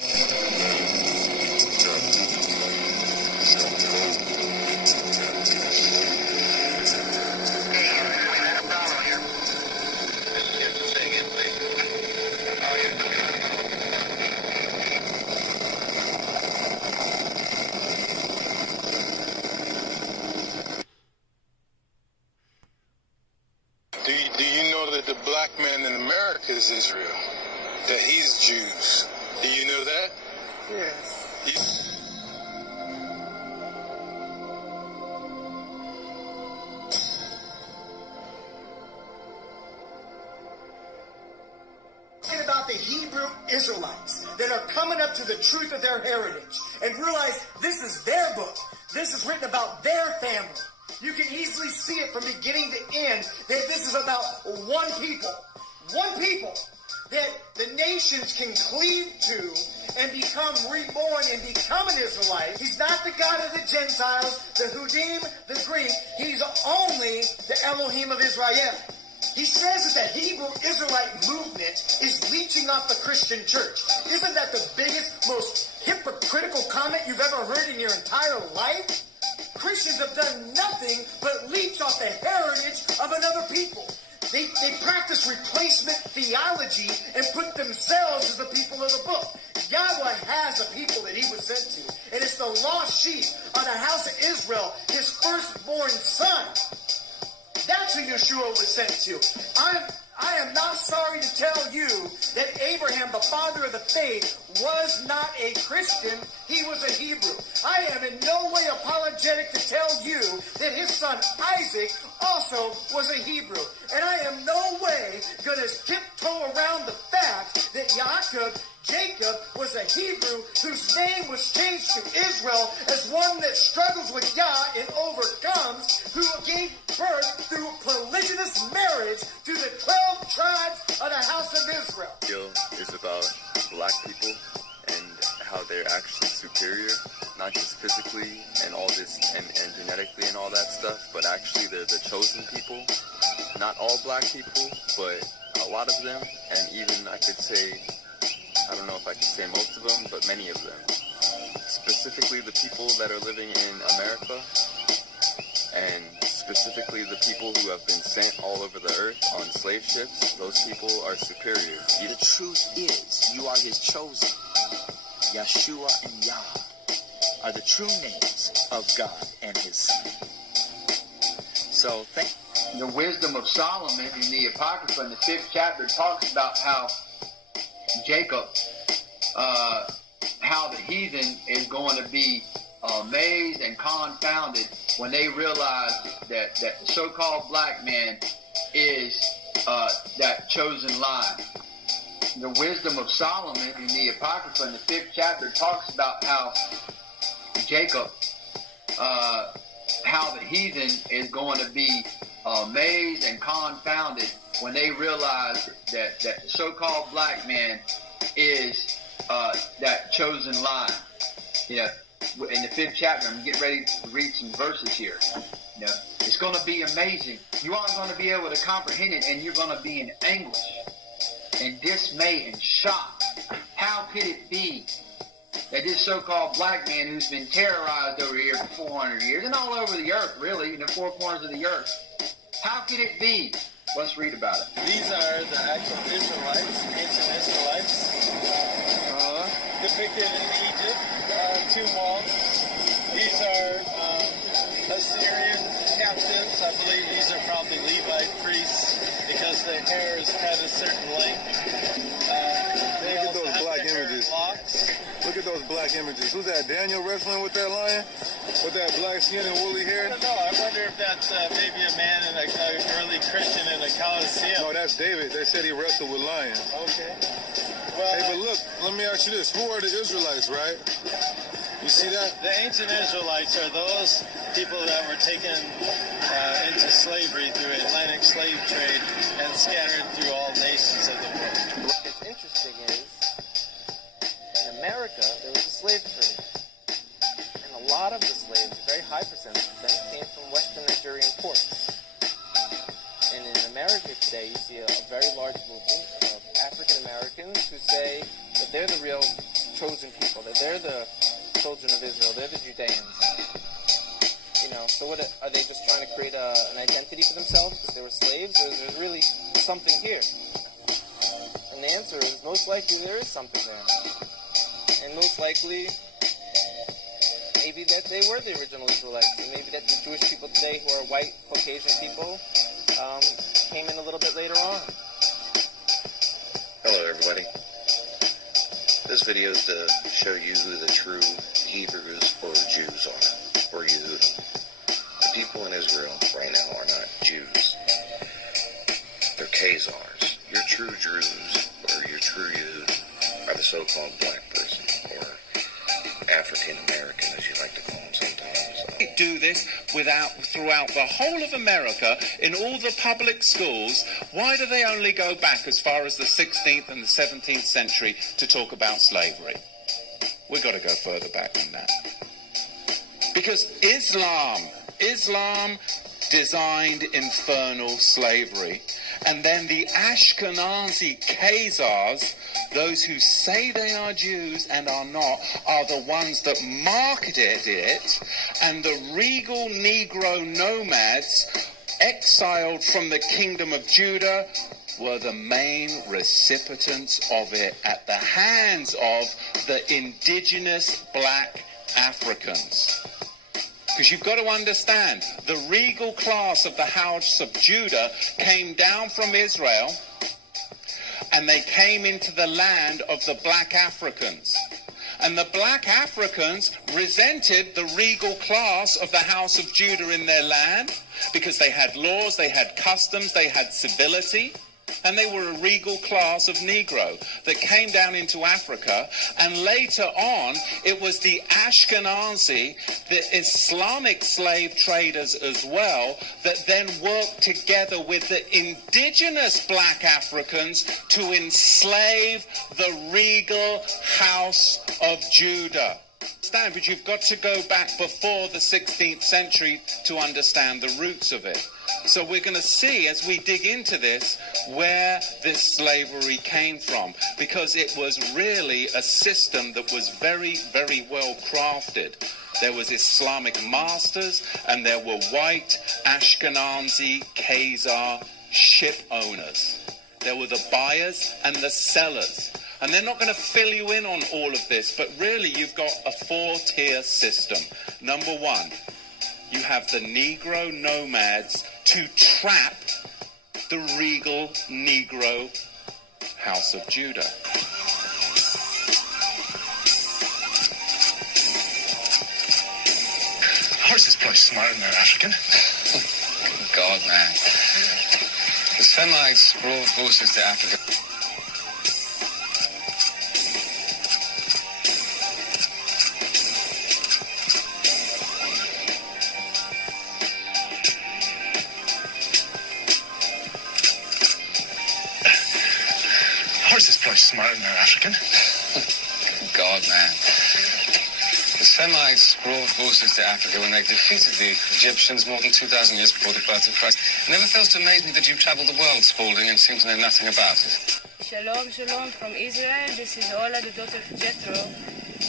Do you know that the black man in America is Israel? That he's Jews? Do you know that? Yes. About the Hebrew Israelites that are coming up to the truth of their heritage and realize this is their book. This is written about their family. You can easily see it from beginning to end that this is about one people that the nations can cleave to and become reborn and become an Israelite. He's not the God of the Gentiles, the Hudim, the Greek. He's only the Elohim of Israel. He says that the Hebrew Israelite movement is leeching off the Christian church. Isn't that the biggest, most hypocritical comment you've ever heard in your entire life? Christians have done nothing but leech off the heritage of another people. They practice replacement theology and put themselves as the people of the book. Yahweh has a people that he was sent to, and it's the lost sheep of the house of Israel, his firstborn son. That's who Yeshua was sent to. I am not sorry to tell you that Abraham, the father of the faith, was not a Christian. He was a Hebrew. I am in no way apologetic to tell you that his son Isaac also was a Hebrew. And I am no way going to tiptoe around the fact that Jacob was a Hebrew whose name was changed to Israel as one that struggles with Yah and overcomes, who gave birth through polygynous marriage to the 12 tribes of the house of Israel. Is about black people and how they're actually superior, not just physically and all this and genetically and all that stuff, but actually they're the chosen people. Not all black people, but a lot of them, and even I could say, I don't know if I can say most of them, but many of them. Specifically the people that are living in America, and specifically the people who have been sent all over the earth on slave ships. Those people are superior. The truth is, you are his chosen. Yeshua and Yah are the true names of God and his son. So the wisdom of Solomon in the Apocrypha in the 5th chapter talks about how Jacob, how the heathen is going to be amazed and confounded when they realize that the so-called black man is that chosen line. The wisdom of Solomon in the Apocrypha in the 5th chapter talks about how Jacob, how the heathen is going to be amazed and confounded when they realize that the so-called black man is that chosen line. You know, in the 5th chapter, I'm getting ready to read some verses here. You know, it's going to be amazing. You aren't going to be able to comprehend it, and you're going to be in anguish and dismay and shock. How could it be that this so-called black man who's been terrorized over here for 400 years and all over the earth, really, in the four corners of the earth, how could it be? Let's read about it. These are the actual Israelites, ancient Israelites, depicted in Egypt, tomb walls. These are Assyrian captives. I believe these are probably Levite priests because their hair is cut a certain length. They Look at those black images. Locks. Look at those black images. Who's that? Daniel wrestling with that lion? With that black skin and woolly hair? I don't know. I wonder if that's maybe a man in an early Christian in a Colosseum. No, that's David. They said he wrestled with lions. Okay. Well, hey, but look, let me ask you this. Who are the Israelites, right? You see that? The ancient Israelites are those people that were taken into slavery through Atlantic slave trade and scattered through all nations of the world. What's interesting is, in America, there was a slave trade. And a lot of the slaves, a very high percentage of them, came from Western Nigerian ports. And in America today, you see a very large movement of African Americans who say that they're the real chosen people, that they're the children of Israel, they're the Judeans. You know, so what are they just trying to create an identity for themselves because they were slaves, or is there really something here? And the answer is most likely there is something there. And most likely, maybe that they were the original Israelites, and maybe that the Jewish people today who are white, Caucasian people came in a little bit later on. Hello everybody. This video is to show you who the true Hebrews or Jews are, or Yehudim. The people in Israel right now are not Jews. They're Khazars. Your true Druze, or your true Yehudim, are the so-called black person, or African American, as you like to call them sometimes. Do this throughout the whole of America in all the public schools. Why do they only go back as far as the 16th and the 17th century to talk about slavery? We've got to go further back than that. Because Islam designed infernal slavery. And then the Ashkenazi Khazars, those who say they are Jews and are not, are the ones that marketed it, and the regal Negro nomads exiled from the kingdom of Judah were the main recipients of it at the hands of the indigenous black Africans. Because you've got to understand, the regal class of the house of Judah came down from Israel, and they came into the land of the black Africans. And the black Africans resented the regal class of the house of Judah in their land, because they had laws, they had customs, they had civility. And they were a regal class of Negro that came down into Africa, and later on it was the Ashkenazi, the Islamic slave traders as well, that then worked together with the indigenous black Africans to enslave the regal house of Judah. But you've got to go back before the 16th century to understand the roots of it. So we're going to see, as we dig into this, where this slavery came from, because it was really a system that was very, very well crafted. There was Islamic masters, and there were white Ashkenazi Khazar ship owners. There were the buyers and the sellers. And they're not going to fill you in on all of this, but really you've got a four-tier system. Number one, you have the Negro nomads to trap the regal Negro house of Judah. Horses play smart in their African. God, man. The Semites brought horses to Africa. Horses play smart in their African. God, man. The Semites brought horses to Africa when they defeated the Egyptians more than 2,000 years before the birth of Christ. It never fails to amaze me that you've traveled the world, Spalding, and seem to know nothing about it. Shalom, shalom from Israel. This is Ola, the daughter of Jethro.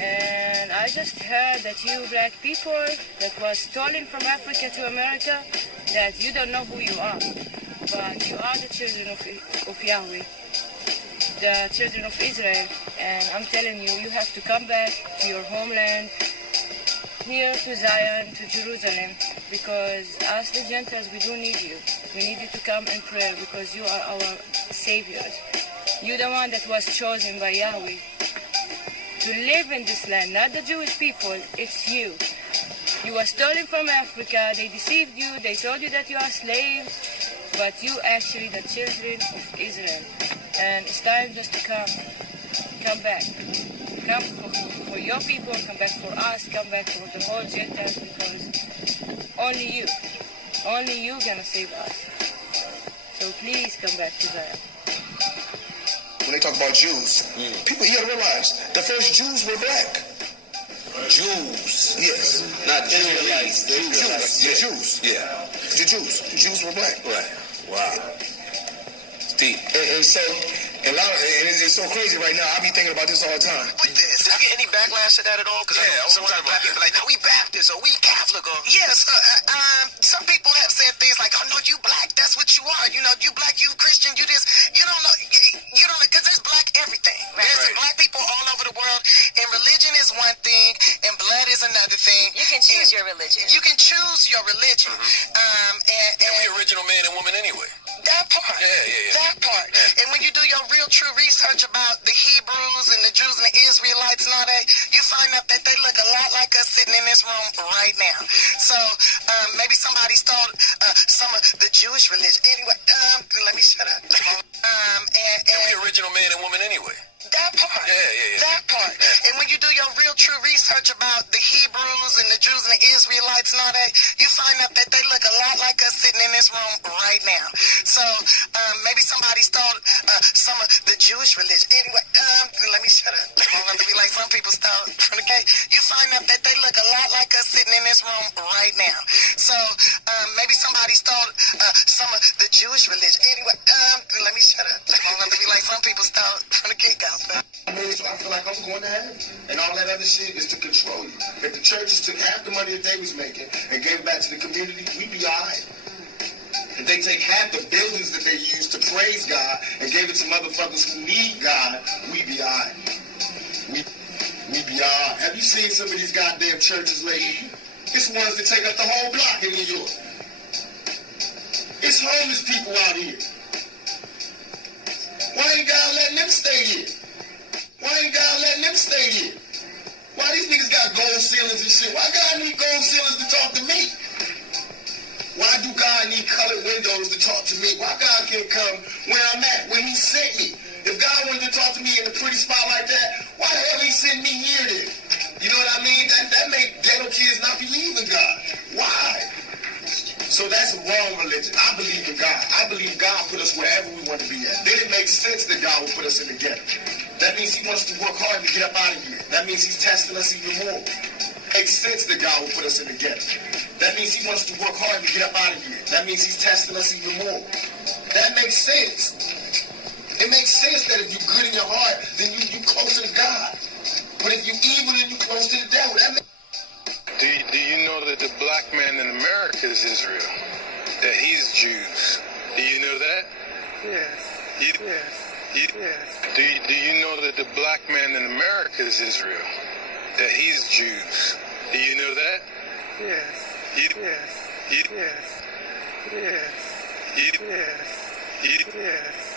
And I just heard that you black people that was stolen from Africa to America, that you don't know who you are. But you are the children of Yahweh, the children of Israel. And I'm telling you, you have to come back to your homeland, here to Zion, to Jerusalem, because us the Gentiles, we do need you. We need you to come and pray, because you are our saviors. You're the one that was chosen by Yahweh to live in this land, not the Jewish people, it's you. You were stolen from Africa, they deceived you, they told you that you are slaves, but you actually the children of Israel. And it's time just to come back. Come for your people, come back for us, come back for the whole Gentiles, because only you gonna save us. So please come back to that. When they talk about Jews, people, you gotta realize, the first Jews were black. Jews. Yes. Not Israelites. Jews. Yeah. The Jews. Jews were black. Right. Wow. Deep. And so, and it's so crazy right now. I be thinking about this all the time. With this, did you get any backlash to that at all? Because sometimes black people are like, no, we Baptist or we Catholic or yes. Some people have said things like, oh no, you black, that's what you are. You know, you black, you Christian, you this. You don't know, because there's black everything. There's black people all over the world, and religion is one thing, and blood is another thing. You can choose your religion. You can choose your religion. And we original man and woman anyway. That part. Yeah. That part. And when you do your real true research about the Hebrews and the Jews and the Israelites and all that, you find out that they look a lot like us sitting in this room right now. So maybe somebody stole some of the Jewish religion. Anyway, let me shut up. And we original man and woman anyway. That part. Yeah. That part. And when you do your real true research about the Hebrews and the Jews and the Israelites and all that, you find out that they look a lot like us sitting in this room right now. So maybe somebody stole some of the Jewish religion. Anyway, let me shut up. I don't have to be like some people stole from the gate. You find out that they look a lot like us sitting in this room right now. So maybe somebody stole some of the Jewish religion. Anyway, let me shut up. I don't have to be like some people stole from the gate. So I feel like I'm going to heaven. And all that other shit is to control you. If the churches took half the money that they was making and gave it back to the community, we'd be all right. If they take half the buildings that they use to praise God and gave it to motherfuckers who need God, we'd be all right. We'd be all right. Have you seen some of these goddamn churches lately? It's ones that take up the whole block in New York. It's homeless people out here. Why ain't God letting them stay here? Why ain't God letting them stay here? Why these niggas got gold ceilings and shit? Why God need gold ceilings to talk to me? Why do God need colored windows to talk to me? Why God can't come where I'm at, when he sent me? If God wanted to talk to me in a pretty spot like that, why the hell he sent me here then? You know what I mean? That make ghetto kids not believe in God. Why? So that's a wrong religion. I believe in God. I believe God put us wherever we want to be at. Then it makes sense that God will put us in the ghetto. That means he wants to work hard to get up out of here. That means he's testing us even more. It makes sense that God will put us in the ghetto. That means he wants to work hard to get up out of here. That means he's testing us even more. That makes sense. It makes sense that if you're good in your heart, then you closer to God. But if you're evil, then you're close to the devil. That makes Do you know that the black man in America is Israel? That he's Jews? Do you know that? Yes. Yes. Do you know that the black man in America is Israel? That he's Jews? Do you know that? Yes. Yes.